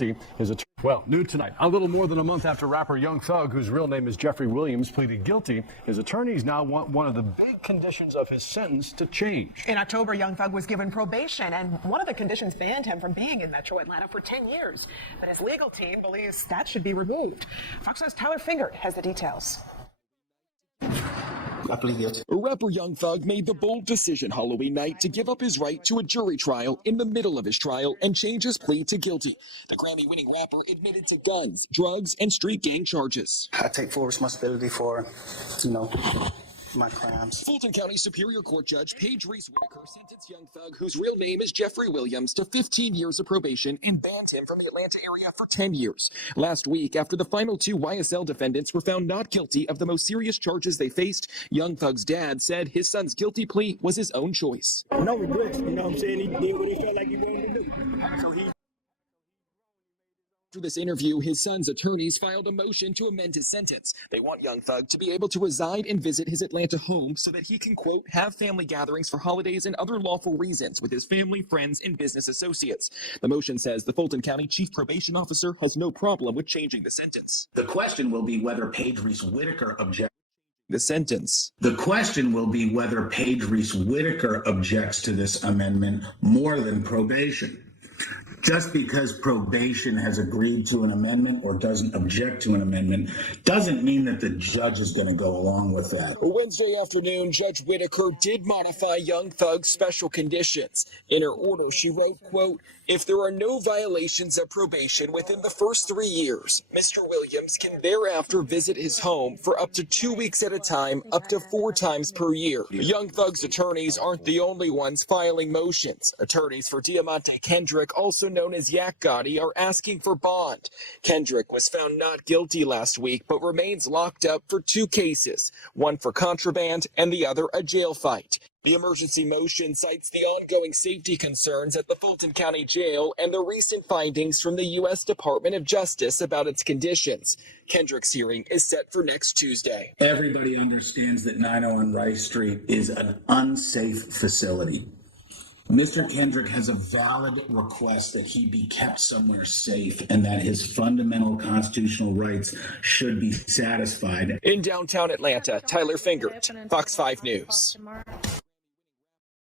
guilty. Well, new tonight, a little more than a month after rapper Young Thug, whose real name is Jeffrey Williams, pleaded guilty, his attorneys now want one of the big conditions of his sentence to change. In October, Young Thug was given probation, and one of the conditions banned him from being in Metro Atlanta for 10 years. But his legal team believes that should be removed. Fox News' Tyler Fingert has the details. I plead guilty. Rapper Young Thug made the bold decision Halloween night to give up his right to a jury trial in the middle of his trial and change his plea to guilty. The Grammy-winning rapper admitted to guns, drugs, and street gang charges. I take full responsibility for, my crimes. Fulton County Superior Court Judge Paige Reese Whitaker sentenced Young Thug, whose real name is Jeffrey Williams, to 15 years of probation and banned him from the Atlanta area for 10 years. Last week, after the final two YSL defendants were found not guilty of the most serious charges they faced, Young Thug's dad said his son's guilty plea was his own choice. No regrets, you know what I'm saying? He did what he felt like he wanted to do. So After this interview, his son's attorneys filed a motion to amend his sentence. They want Young Thug to be able to reside and visit his Atlanta home so that he can, quote, have family gatherings for holidays and other lawful reasons with his family, friends, and business associates. The motion says the Fulton County Chief Probation Officer has no problem with changing the sentence. The question will be whether Paige Reese Whitaker objects. The sentence. The question will be whether Paige Reese Whitaker objects to this amendment more than probation. Just because probation has agreed to an amendment or doesn't object to an amendment doesn't mean that the judge is going to go along with that. Wednesday afternoon, Judge Whitaker did modify Young Thug's special conditions. In her order, she wrote, quote, if there are no violations of probation within the first 3 years, Mr. Williams can thereafter visit his home for up to 2 weeks at a time, up to 4 times per year. Young Thug's attorneys aren't the only ones filing motions. Attorneys for Diamante Kendrick, also known as Yak Gotti, are asking for bond. Kendrick was found not guilty last week, but remains locked up for 2 cases, one for contraband and the other a jail fight. The emergency motion cites the ongoing safety concerns at the Fulton County Jail and the recent findings from the U.S. Department of Justice about its conditions. Kendrick's hearing is set for next Tuesday. Everybody understands that 901 Rice Street is an unsafe facility. Mr. Kendrick has a valid request that he be kept somewhere safe and that his fundamental constitutional rights should be satisfied. In downtown Atlanta, Tyler Fingert, Fox 5 News.